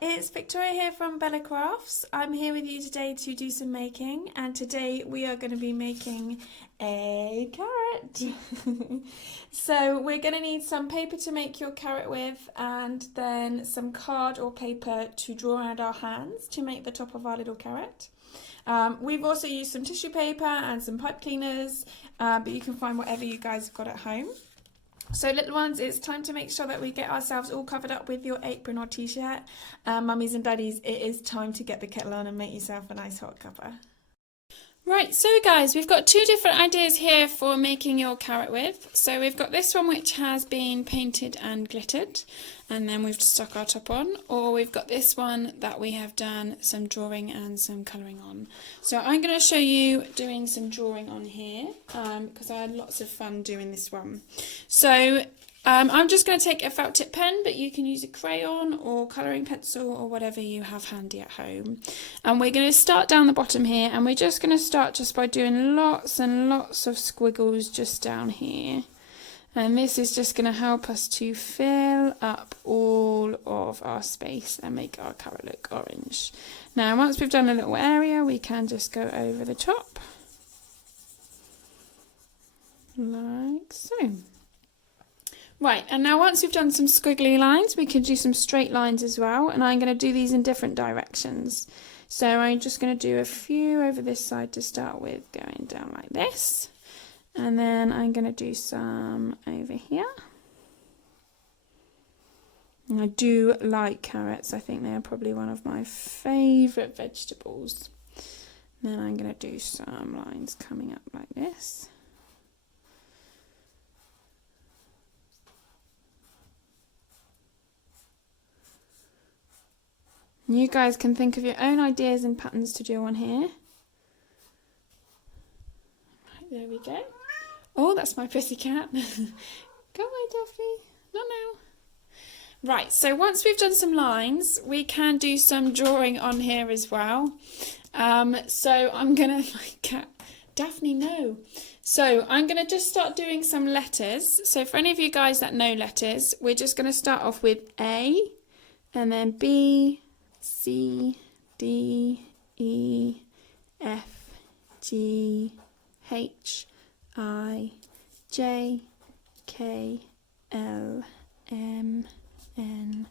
it's Victoria here from Bella Crafts. I'm here with you today to do some making, and today we are going to be making a carrot. So we're going to need some paper to make your carrot with, and then some card or paper to draw around our hands to make the top of our little carrot. We've also used some tissue paper and some pipe cleaners, but you can find whatever you guys have got at home. So little ones, it's time to make sure that we get ourselves all covered up with your apron or t-shirt. Mummies and daddies, it is time to get the kettle on and make yourself a nice hot cuppa. Right, so guys, we've got two different ideas here for making your carrot with. So we've got this one which has been painted and glittered, and then we've stuck our top on, or we've got this one that we have done some drawing and some colouring on. So I'm going to show you doing some drawing on here, because I had lots of fun doing this one. So I'm just going to take a felt tip pen, but you can use a crayon or colouring pencil or whatever you have handy at home. And we're going to start down the bottom here, and we're just going to start just by doing lots and lots of squiggles just down here. And this is just going to help us to fill up all of our space and make our carrot look orange. Now, once we've done a little area, we can just go over the top, like so. Right, and now once we've done some squiggly lines, we can do some straight lines as well, and I'm going to do these in different directions. So I'm just going to do a few over this side to start with, going down like this, and then I'm going to do some over here. And I do like carrots. I think they are probably one of my favourite vegetables. And then I'm going to do some lines coming up like this. You guys can think of your own ideas and patterns to do on here. Right, there we go. Oh, that's my pussycat. Go away, Daphne. Not now. Right, so once we've done some lines, we can do some drawing on here as well. So I'm going to... My cat. Daphne, no. So I'm going to just start doing some letters. So for any of you guys that know letters, we're just going to start off with A, and then B, C, D, E, F, G, H, I, J, K, L, M, N.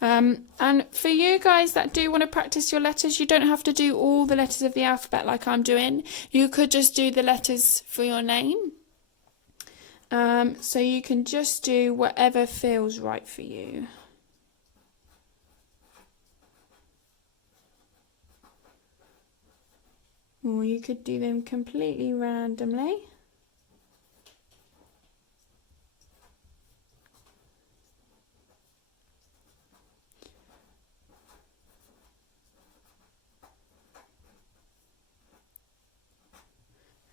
And for you guys that do want to practice your letters, you don't have to do all the letters of the alphabet like I'm doing. You could just do the letters for your name. So you can just do whatever feels right for you. Or you could do them completely randomly.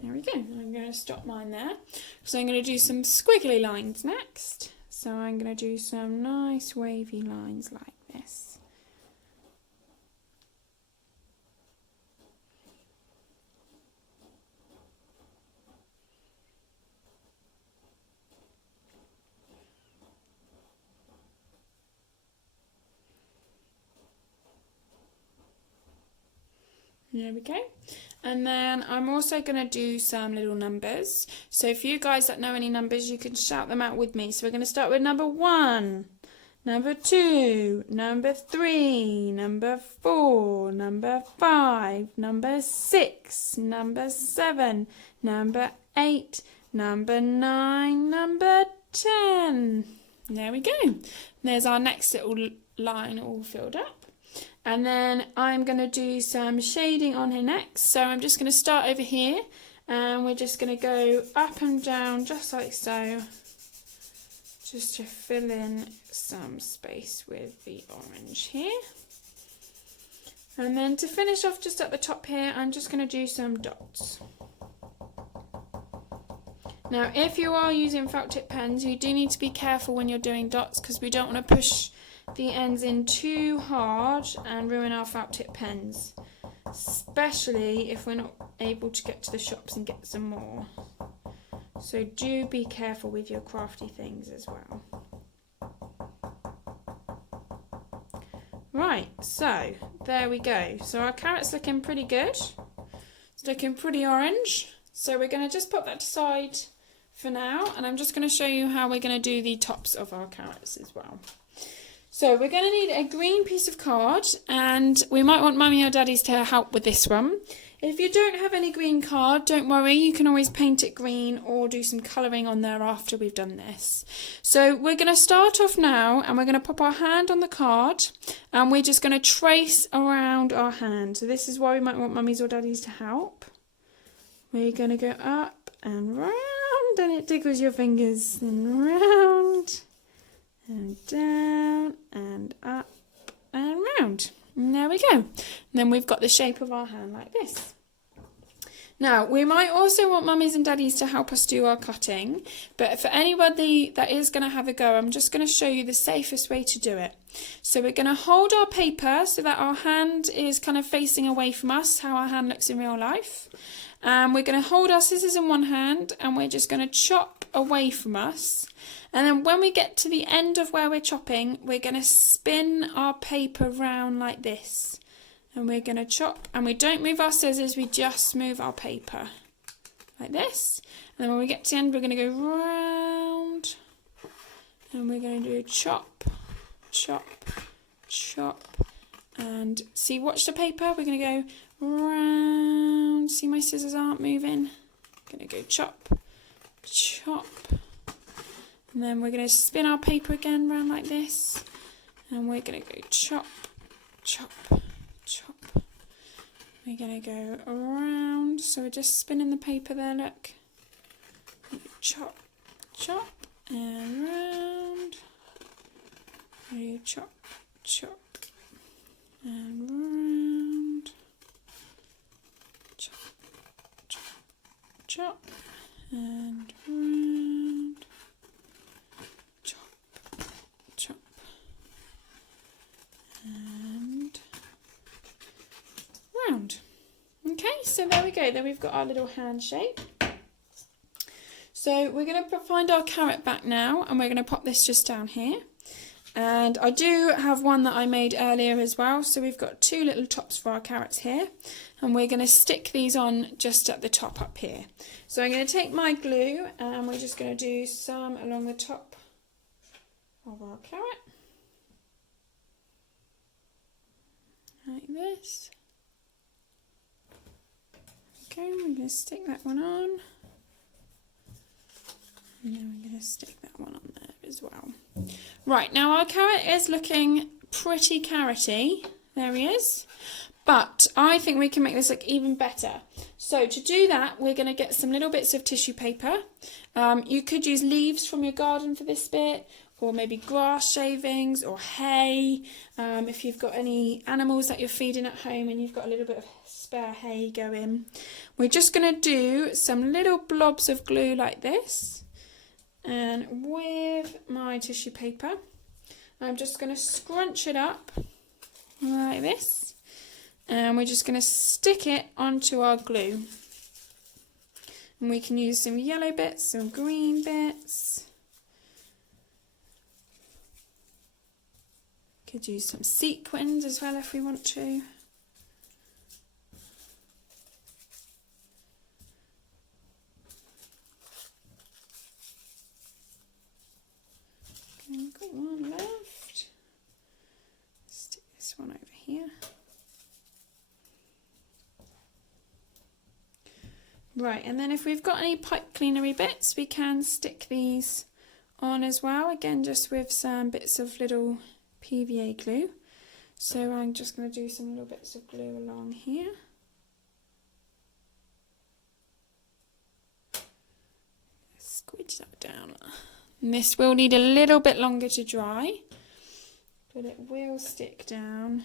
There we go. I'm going to stop mine there. So I'm going to do some squiggly lines next. So I'm going to do some nice wavy lines like this. There we go. And then I'm also going to do some little numbers. So if you guys that know any numbers, you can shout them out with me. So we're going to start with number 1, number 2, number 3, number 4, number 5, number 6, number 7, number 8, number 9, number 10. There we go. There's our next little line all filled up. And then I'm going to do some shading on here next. So I'm just going to start over here, and we're just going to go up and down just like so, just to fill in some space with the orange here. And then to finish off just at the top here, I'm just going to do some dots. Now if you are using felt tip pens, you do need to be careful when you're doing dots, because we don't want to push the ends in too hard and ruin our felt tip pens, especially if we're not able to get to the shops and get some more. So do be careful with your crafty things as well. Right, so there we go. So our carrot's looking pretty good. It's looking pretty orange. So we're going to just put that aside for now, and I'm just going to show you how we're going to do the tops of our carrots as well. So we're going to need a green piece of card, and we might want Mummy or Daddy's to help with this one. If you don't have any green card, don't worry, you can always paint it green or do some colouring on there after we've done this. So we're going to start off now, and we're going to pop our hand on the card, and we're just going to trace around our hand. So this is why we might want Mummy's or Daddy's to help. We're going to go up and round, and it tickles your fingers, and round and down and up and round. And there we go. And then we've got the shape of our hand like this. Now, we might also want Mummies and Daddies to help us do our cutting, but for anybody that is going to have a go, I'm just going to show you the safest way to do it. So we're going to hold our paper so that our hand is kind of facing away from us, how our hand looks in real life. We're going to hold our scissors in one hand, and we're just going to chop away from us. And then when we get to the end of where we're chopping, we're going to spin our paper round like this. And we're going to chop, and we don't move our scissors, we just move our paper like this. And then when we get to the end, we're going to go round, and we're going to do chop, chop, chop. And see, watch the paper, we're going to go round. See, my scissors aren't moving. I'm going to go chop, chop. And then we're going to spin our paper again round like this. And we're going to go chop, chop, chop. We're going to go around. So we're just spinning the paper there, look. Chop, chop, and round. We chop, chop, and round. Chop, chop, chop, and round. Chop, chop, and round. Okay, so there we go. Then we've got our little hand shape. So we're going to find our carrot back now, and we're going to pop this just down here. And I do have one that I made earlier as well. So we've got two little tops for our carrots here, and we're going to stick these on just at the top up here. So I'm going to take my glue, and we're just going to do some along the top of our carrot. Like this. Okay, we're going to stick that one on. And then we're going to stick that one on there as well. Right, now our carrot is looking pretty carroty. There he is. But I think we can make this look even better. So to do that, we're going to get some little bits of tissue paper. You could use leaves from your garden for this bit, or maybe grass shavings or hay. If you've got any animals that you're feeding at home and you've got a little bit of spare hay going. We're just going to do some little blobs of glue like this. And with my tissue paper, I'm just going to scrunch it up like this. And we're just going to stick it onto our glue. And we can use some yellow bits, some green bits. Could use some sequins as well if we want to. Okay, got one left. Stick this one over here. Right, and then if we've got any pipe cleanery bits, we can stick these on as well. Again, just with some bits of little PVA glue. So I'm just going to do some little bits of glue along here. Squidge that down. And this will need a little bit longer to dry, but it will stick down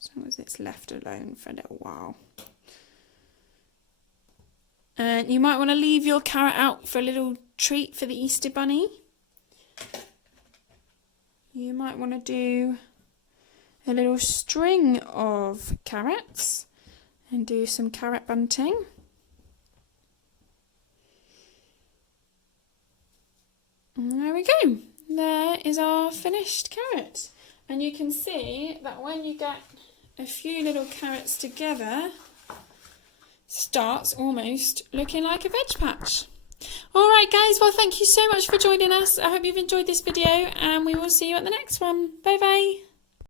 as long as it's left alone for a little while. And you might want to leave your carrot out for a little treat for the Easter bunny. You might want to do a little string of carrots and do some carrot bunting. And there we go. There is our finished carrot. And you can see that when you get a few little carrots together, starts almost looking like a veg patch. Alright guys, well thank you so much for joining us. I hope you've enjoyed this video and we will see you at the next one. Bye bye.